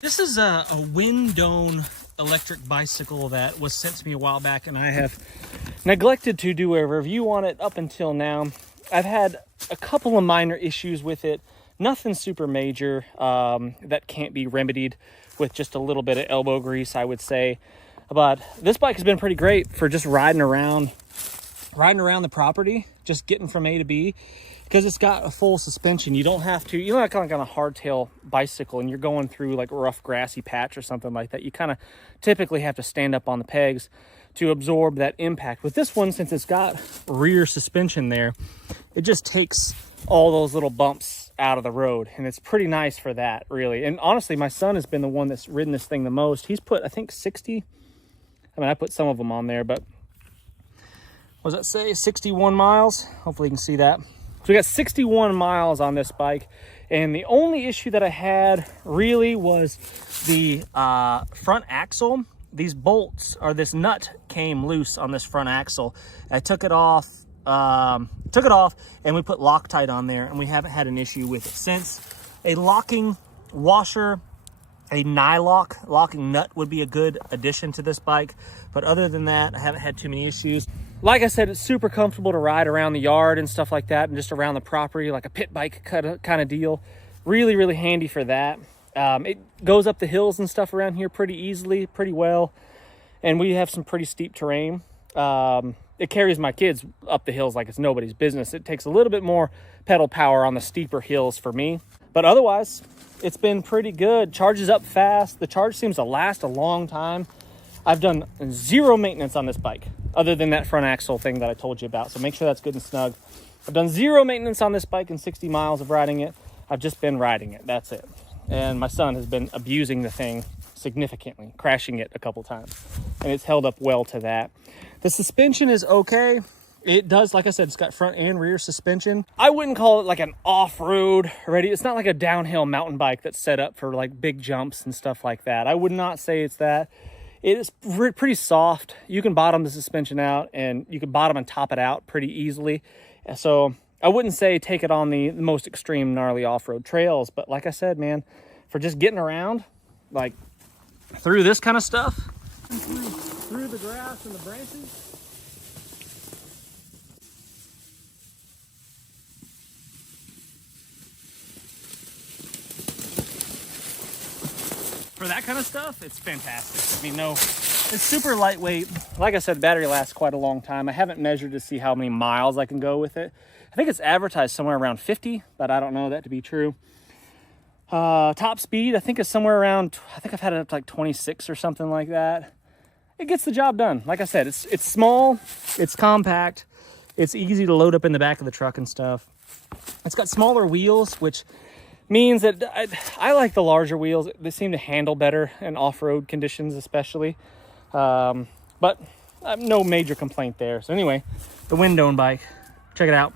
This is a Windone electric bicycle that was sent to me a while back, and I have neglected to do a review on it up until now. I've had a couple of minor issues with it, nothing super major that can't be remedied with just a little bit of elbow grease, I would say. But this bike has been pretty great for just riding around the property, just getting from A to B, because it's got a full suspension. You don't have to, you know, kind of on a hardtail bicycle and you're going through like a rough grassy patch or something like that, you kind of typically have to stand up on the pegs to absorb that impact. With this one, since it's got rear suspension there, it just takes all those little bumps out of the road, and it's pretty nice for that, really. And honestly, my son has been the one that's ridden this thing the most. He's put, I think, 60, I mean, I put some of them on there, but what does that say? 61 miles. Hopefully you can see that. So we got 61 miles on this bike, and the only issue that I had really was the front axle. These bolts, or this nut, came loose on this front axle. I took it off, and we put Loctite on there, and we haven't had an issue with it since. A locking washer, a nylock locking nut would be a good addition to this bike, but other than that, I haven't had too many issues. Like I said, it's super comfortable to ride around the yard and stuff like that, and just around the property, like a pit bike kind of deal. Really, really handy for that. It goes up the hills and stuff around here pretty easily, pretty well, and we have some pretty steep terrain. It carries my kids up the hills like it's nobody's business. It takes a little bit more pedal power on the steeper hills for me, but otherwise, it's been pretty good. Charges up fast. The charge seems to last a long time. I've done zero maintenance on this bike, other than that front axle thing that I told you about. So make sure that's good and snug. I've done zero maintenance on this bike in 60 miles of riding it. I've just been riding it. That's it. And my son has been abusing the thing significantly, crashing it a couple times. And it's held up well to that. The suspension is okay. It does, like I said, it's got front and rear suspension. I wouldn't call it like an off-road ready. It's not like a downhill mountain bike that's set up for like big jumps and stuff like that. I would not say it's that. It is pretty soft. You can bottom the suspension out, and you can bottom and top it out pretty easily. So I wouldn't say take it on the most extreme gnarly off-road trails, but like I said, man, for just getting around, like through this kind of stuff, through the grass and the branches, for that kind of stuff, it's fantastic. I mean, no, it's super lightweight. Like I said, the battery lasts quite a long time. I haven't measured to see how many miles I can go with it. I think it's advertised somewhere around 50, but I don't know that to be true. Top speed, I think, is somewhere around, I think I've had it up to like 26 or something like that. It gets the job done. Like I said, it's small, it's compact, it's easy to load up in the back of the truck and stuff. It's got smaller wheels, which means that I like the larger wheels. They seem to handle better in off-road conditions, especially. But no major complaint there. So anyway, the Windone bike, check it out.